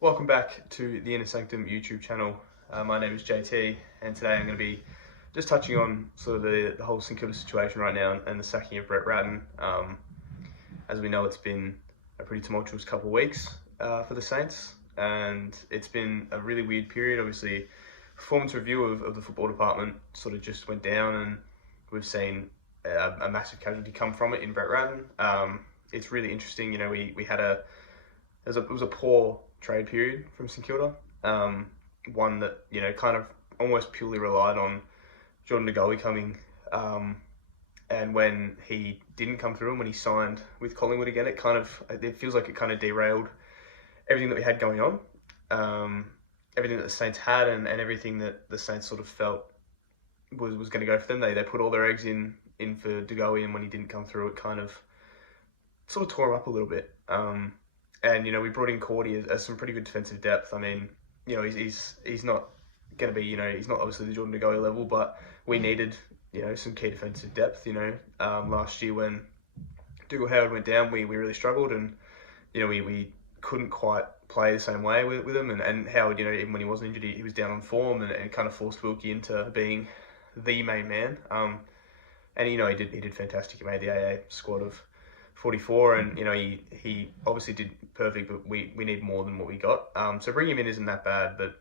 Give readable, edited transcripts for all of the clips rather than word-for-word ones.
Welcome back to the Inner Sanctum YouTube channel. My name is JT, and today I'm going to be just touching on sort of the whole St Kilda situation right now and the sacking of Brett Ratten. As we know, it's been a pretty tumultuous couple of weeks for the Saints, and it's been a really weird period. Obviously, performance review of the football department sort of just went down, and we've seen a massive casualty come from it in Brett Ratten. It's really interesting. You know, we had it was a poor trade period from St Kilda. One that, you know, kind of almost purely relied on Jordan De Goey coming. And when he didn't come through and when he signed with Collingwood again, it feels like it kind of derailed everything that we had going on. Everything that the Saints had and everything that the Saints sort of felt was going to go for them. They put all their eggs in for De Goey, and when he didn't come through, it kind of sort of tore him up a little bit. And, you know, we brought in Cordy as some pretty good defensive depth. I mean, you know, he's not going to be, you know, he's not obviously the Jordan De Goey level, but we needed, you know, some key defensive depth. You know, last year when Dougal Howard went down, we really struggled, and, you know, we couldn't quite play the same way with him. And Howard, you know, even when he wasn't injured, he was down on form and kind of forced Wilkie into being the main man. And, you know, he did fantastic. He made the AA squad of 44, and, you know, he obviously did perfect, but we need more than what we got. So bringing him in isn't that bad, but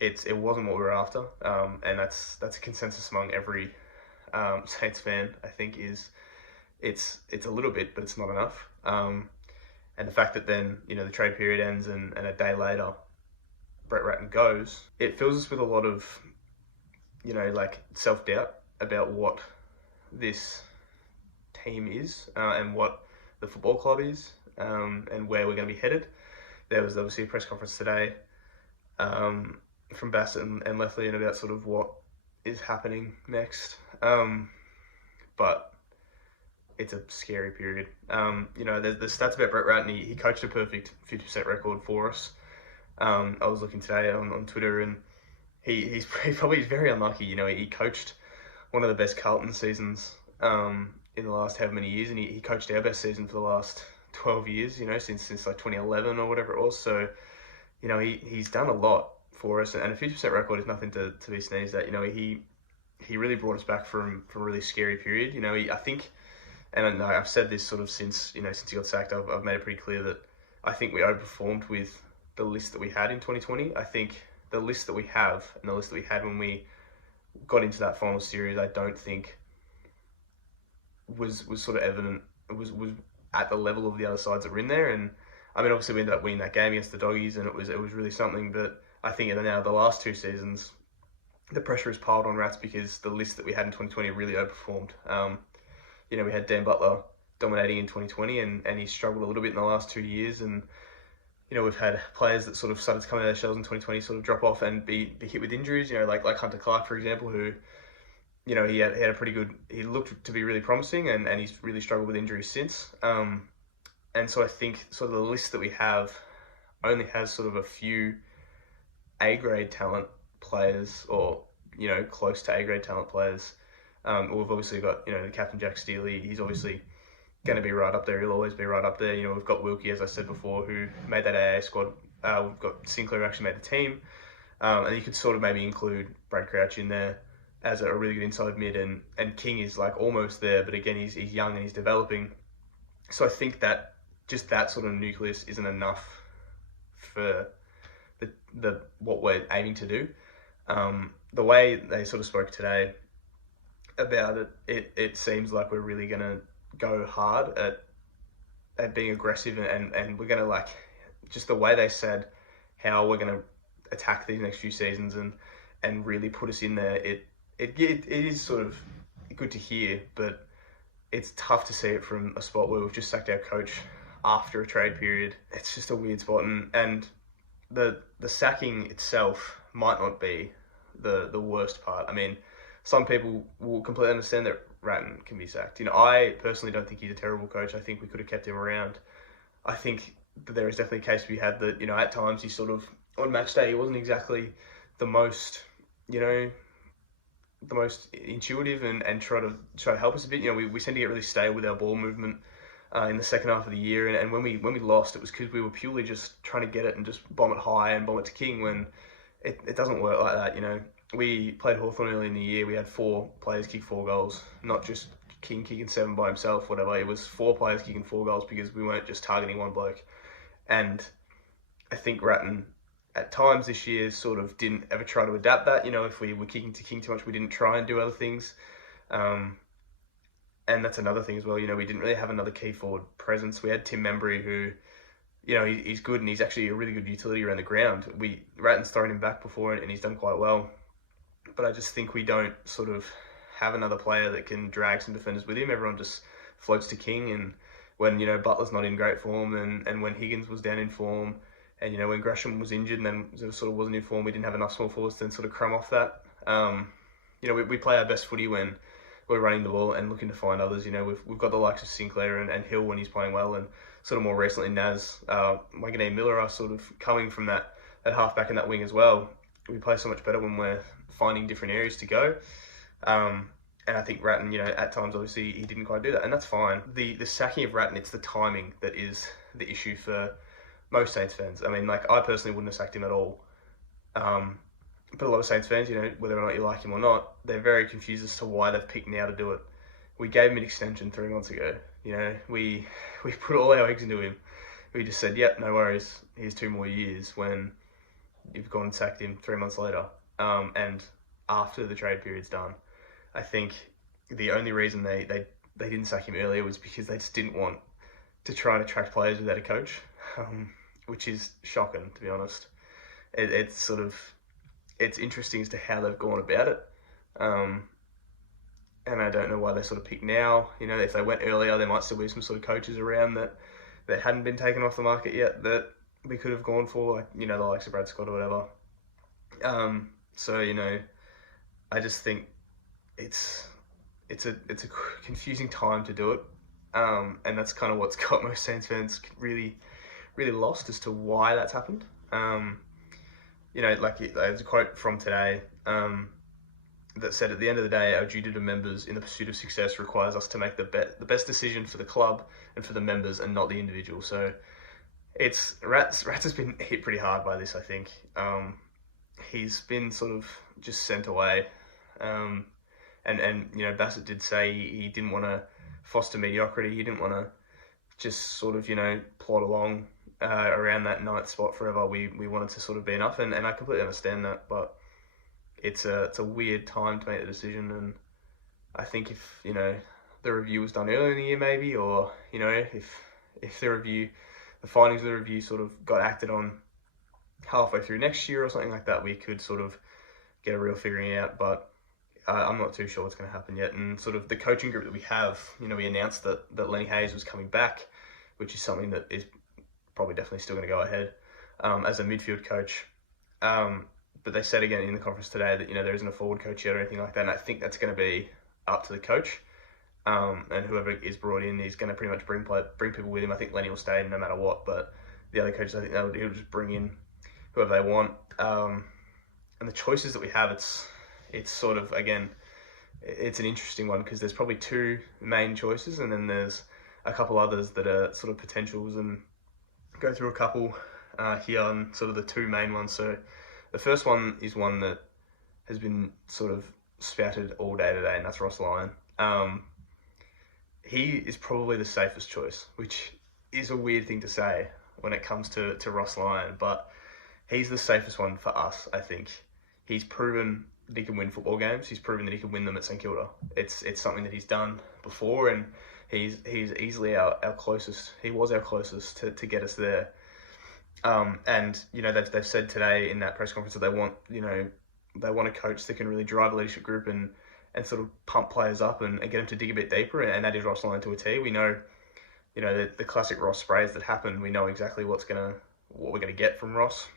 it wasn't what we were after. And that's a consensus among every Saints fan, I think, is it's a little bit, but it's not enough. And the fact that then, you know, the trade period ends and a day later Brett Ratten goes, it fills us with a lot of, you know, like self-doubt about what this team is and what the football club is, and where we're going to be headed. There was obviously a press conference today from Bassett and Lethlean about sort of what is happening next, but it's a scary period. You know, the stats about Brett Ratten, he coached a perfect 50% record for us. I was looking today on Twitter, and he's probably very unlucky. You know, he coached one of the best Carlton seasons in the last however many years, and he coached our best season for the last 12 years, you know, since like 2011 or whatever it was. So, you know, he's done a lot for us, and a 50% record is nothing to be sneezed at. You know, he really brought us back from a really scary period. You know, I think, and I know I've said this sort of since he got sacked, I've made it pretty clear that I think we overperformed with the list that we had in 2020. I think the list that we have and the list that we had when we got into that final series, I don't think was sort of evident. It was at the level of the other sides that were in there. And I mean, obviously we ended up winning that game against the Doggies, and it was really something. But I think now the last two seasons, the pressure is piled on Rats because the list that we had in 2020 really overperformed. You know, we had Dan Butler dominating in 2020, and he struggled a little bit in the last 2 years. And, you know, we've had players that sort of started to come out of their shells in 2020 sort of drop off and be hit with injuries. You know, like Hunter Clark, for example, who, you know, he had a pretty good, he looked to be really promising, and he's really struggled with injuries since. And so I think sort of the list that we have only has sort of a few A-grade talent players, or, you know, close to A-grade talent players. We've obviously got, you know, the captain Jack Steele. He's obviously going to be right up there. He'll always be right up there. You know, we've got Wilkie, as I said before, who made that AA squad. We've got Sinclair, who actually made the team. And you could sort of maybe include Brad Crouch in there as a really good inside mid, and King is like almost there, but again, he's young and he's developing. So I think that just that sort of nucleus isn't enough for the what we're aiming to do. The way they sort of spoke today about it seems like we're really going to go hard at being aggressive, and we're going to, like, just the way they said how we're going to attack these next few seasons and really put us in there. It is sort of good to hear, but it's tough to see it from a spot where we've just sacked our coach after a trade period. It's just a weird spot, and the sacking itself might not be the worst part. I mean, some people will completely understand that Ratten can be sacked. You know, I personally don't think he's a terrible coach. I think we could have kept him around. I think that there is definitely a case we had that, you know, at times he sort of, on match day, he wasn't exactly the most, you know, the most intuitive and try to help us a bit. You know, we seem to get really stale with our ball movement. in the second half of the year. And when we lost, it was because we were purely just trying to get it and just bomb it high and bomb it to King when it doesn't work like that. We played Hawthorn early in the year. We had 4 players kick 4 goals, not just King kicking 7 by himself, whatever. It was 4 players kicking 4 goals because we weren't just targeting one bloke. And I think Ratten at times this year sort of didn't ever try to adapt that. If we were kicking to King too much, we didn't try and do other things. And that's another thing as well. We didn't really have another key forward presence. We had Tim Membry, who, he's good and he's actually a really good utility around the ground. Ratten's thrown him back before and he's done quite well. But I just think we don't sort of have another player that can drag some defenders with him. Everyone just floats to King, and when Butler's not in great form, and when Higgins was down in form, and when Gresham was injured and then sort of wasn't in form, we didn't have enough small forwards to then sort of crumb off that. We play our best footy when we're running the ball and looking to find others. We've got the likes of Sinclair and Hill when he's playing well, and sort of more recently Naz, Wanganeen Miller are sort of coming from that half back in that wing as well. We play so much better when we're finding different areas to go. And I think Ratten, at times obviously he didn't quite do that, and that's fine. The sacking of Ratten, it's the timing that is the issue for most Saints fans. I mean, I personally wouldn't have sacked him at all. But a lot of Saints fans, whether or not you like him or not, they're very confused as to why they've picked now to do it. We gave him an extension 3 months ago. We put all our eggs into him. We just said, yep, no worries, here's 2 more years, when you've gone and sacked him 3 months later. And after the trade period's done. I think the only reason they didn't sack him earlier was because they just didn't want to try and attract players without a coach, which is shocking, to be honest. It's interesting as to how they've gone about it. And I don't know why they sort of pick now. If they went earlier, there might still be some sort of coaches around that hadn't been taken off the market yet that we could have gone for, the likes of Brad Scott or whatever. I just think it's a confusing time to do it. And that's kind of what's got most Saints fans really, really lost as to why that's happened. There's a quote from today that said, "At the end of the day, our duty to members in the pursuit of success requires us to make the best decision for the club and for the members, and not the individual." So Rats has been hit pretty hard by this, I think. He's been sort of just sent away. And Bassett did say he didn't want to foster mediocrity. He didn't want to just sort of, plod along around that 9th spot forever. We wanted to sort of be enough, and I completely understand that, but it's a weird time to make the decision. And I think if, the review was done earlier in the year maybe, or, if the findings of the review sort of got acted on halfway through next year or something like that, we could sort of get a real figuring out. But I'm not too sure what's going to happen yet. And sort of the coaching group that we have, we announced that Lenny Hayes was coming back, which is something that is probably definitely still going to go ahead as a midfield coach. But they said again in the conference today that, there isn't a forward coach yet or anything like that. And I think that's going to be up to the coach. And whoever is brought in is going to pretty much bring people with him. I think Lenny will stay no matter what, but the other coaches, I think he'll just bring in whoever they want. And the choices that we have, it's sort of, again, it's an interesting one because there's probably 2 main choices, and then there's a couple others that are sort of potentials, and go through a couple here on sort of the 2 main ones. So the first one is one that has been sort of spouted all day today, and that's Ross Lyon. He is probably the safest choice, which is a weird thing to say when it comes to Ross Lyon, but he's the safest one for us, I think. He's proven that he can win football games. He's proven that he can win them at St Kilda. It's something that he's done before, and he's easily our closest. He was our closest to get us there. And they've said today in that press conference that they want a coach that can really drive a leadership group and sort of pump players up and get them to dig a bit deeper, and that is Ross Lyon to a T. We know, the classic Ross sprays that happen. We know exactly what we're gonna get from Ross.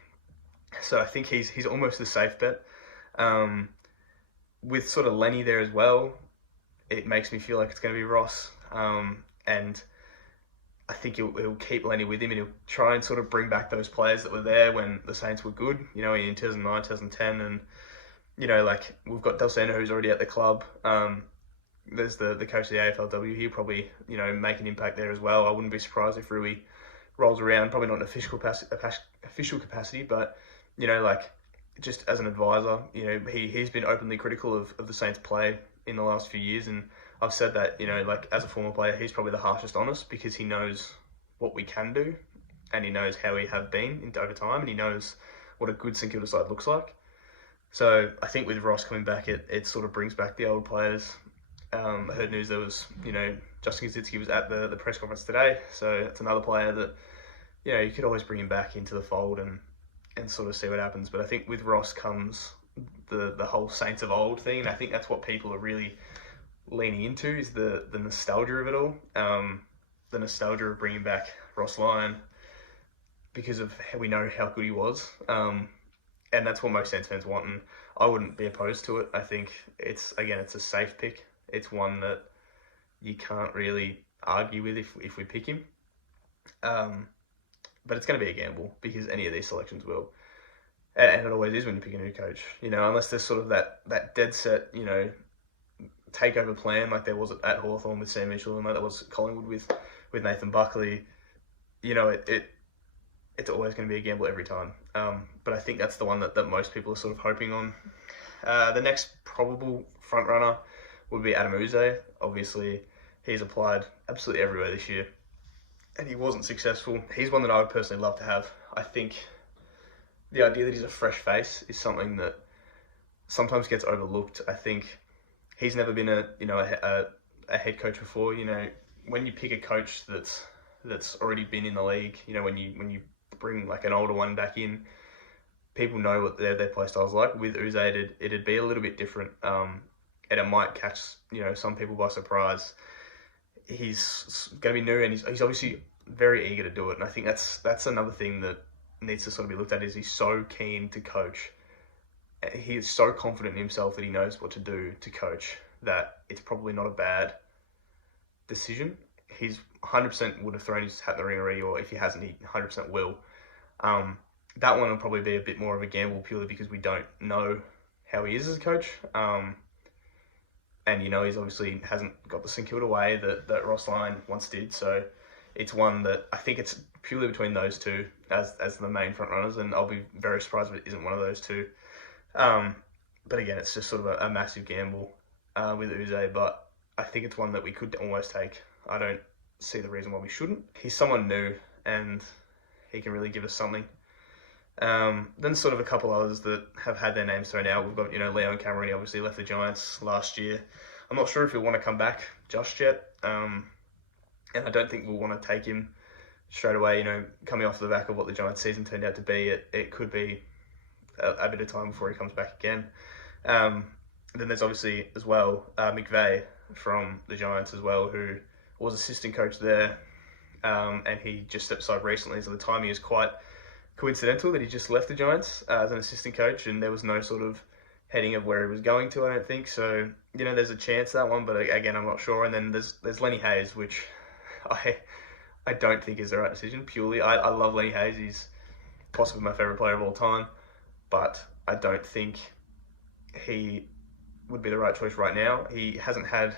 So I think he's almost the safe bet. With sort of Lenny there as well, it makes me feel like it's going to be Ross. And I think he'll keep Lenny with him, and he'll try and sort of bring back those players that were there when the Saints were good, in 2009, 2010. And, we've got Del Sando, who's already at the club. there's the coach of the AFLW. He'll probably, make an impact there as well. I wouldn't be surprised if Rui rolls around, probably not in official capacity, but, like, just as an advisor, he's been openly critical of the Saints' play in the last few years, and I've said that, like, as a former player, he's probably the harshest on us because he knows what we can do, and he knows how we have been over time, and he knows what a good St Kilda side looks like. So I think with Ross coming back, it sort of brings back the old players. I heard news there was, Justin Kazitsky was at the press conference today, so that's another player that, you could always bring him back into the fold and sort of see what happens. But I think with Ross comes the whole Saints of old thing, and I think that's what people are really leaning into, is the nostalgia of it all. The nostalgia of bringing back Ross Lyon because of how we know how good he was. And that's what most Saints fans want, and I wouldn't be opposed to it. I think it's a safe pick. It's one that you can't really argue with if we pick him. But it's going to be a gamble because any of these selections will. And it always is when you pick a new coach, unless there's sort of that dead set, takeover plan like there was at Hawthorn with Sam Mitchell and like there was at Collingwood with Nathan Buckley. It's always going to be a gamble every time. But I think that's the one that most people are sort of hoping on. The next probable front runner would be Adam Uze. Obviously, he's applied absolutely everywhere this year, and he wasn't successful. He's one that I would personally love to have. I think the idea that he's a fresh face is something that sometimes gets overlooked. I think he's never been a head coach before. When you pick a coach that's already been in the league, when you bring like an older one back in, people know what their play style's like. With Uze, it'd be a little bit different, and it might catch some people by surprise. He's going to be new, and he's obviously very eager to do it. And I think that's another thing that needs to sort of be looked at, is he's so keen to coach. He is so confident in himself that he knows what to do to coach, that it's probably not a bad decision. He's 100% would have thrown his hat in the ring already, or if he hasn't, he 100% will. That one will probably be a bit more of a gamble purely because we don't know how he is as a coach. And, he's obviously hasn't got the St Kilda way that Ross Lyon once did. So it's one that I think it's purely between those two as the main front runners, and I'll be very surprised if it isn't one of those two. But again, it's just sort of a massive gamble with Uze, but I think it's one that we could almost take. I don't see the reason why we shouldn't. He's someone new, and he can really give us something. Then sort of a couple others that have had their names thrown out. We've got, Leon Cameron. He obviously left the Giants last year. I'm not sure if he'll want to come back just yet. And I don't think we'll want to take him straight away, coming off the back of what the Giants season turned out to be. It could be a bit of time before he comes back again. Then there's obviously as well McVeigh from the Giants as well, who was assistant coach there, and he just stepped aside recently. So the timing is quite coincidental that he just left the Giants as an assistant coach, and there was no sort of heading of where he was going to, I don't think. So, there's a chance that one, but again, I'm not sure. And then there's Lenny Hayes, which I don't think is the right decision, purely. I love Lenny Hayes. He's possibly my favourite player of all time, but I don't think he would be the right choice right now. He hasn't had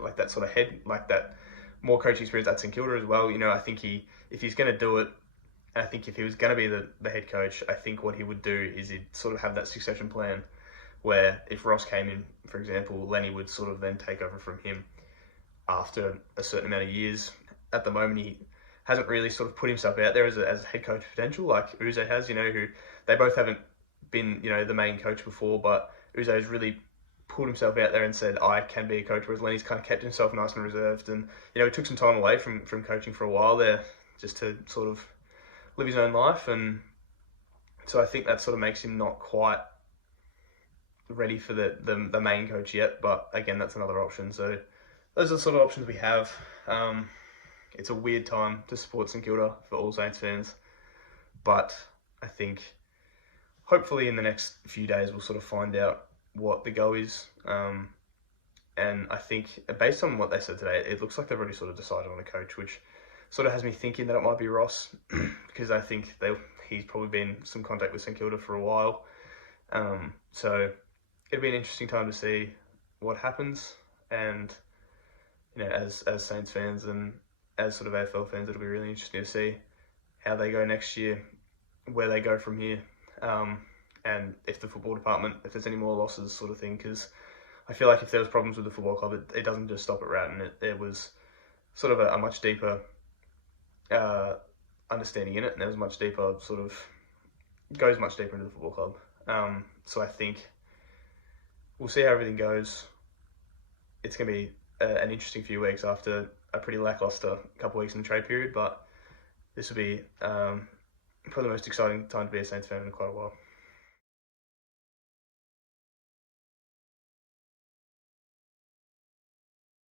like that sort of head, like that more coaching experience at St Kilda as well. I think if he's going to do it, and I think if he was going to be the head coach, I think what he would do is he'd sort of have that succession plan where if Ross came in, for example, Lenny would sort of then take over from him after a certain amount of years. At the moment, he hasn't really sort of put himself out there as a head coach potential like Uze has, who they both haven't been, the main coach before, but Uze has really pulled himself out there and said, I can be a coach, whereas Lenny's kind of kept himself nice and reserved. And, he took some time away from coaching for a while there just to sort of live his own life. And so I think that sort of makes him not quite ready for the main coach yet. But again, that's another option. So those are the sort of options we have. It's a weird time to support St Kilda for all Saints fans. But I think hopefully in the next few days we'll sort of find out what the go is. And I think based on what they said today, it looks like they've already sort of decided on a coach, which sort of has me thinking that it might be Ross, because I think he's probably been in some contact with St Kilda for a while. So it'll be an interesting time to see what happens. And as Saints fans and as sort of AFL fans, it'll be really interesting to see how they go next year, where they go from here, and if the football department, if there's any more losses, sort of thing. Because I feel like if there was problems with the football club, it doesn't just stop at Ratten. It was sort of a much deeper understanding in it, and there was much deeper goes much deeper into the football club. So I think we'll see how everything goes. It's going to be an interesting few weeks after a pretty lackluster couple of weeks in the trade period, but this will be probably the most exciting time to be a Saints fan in quite a while.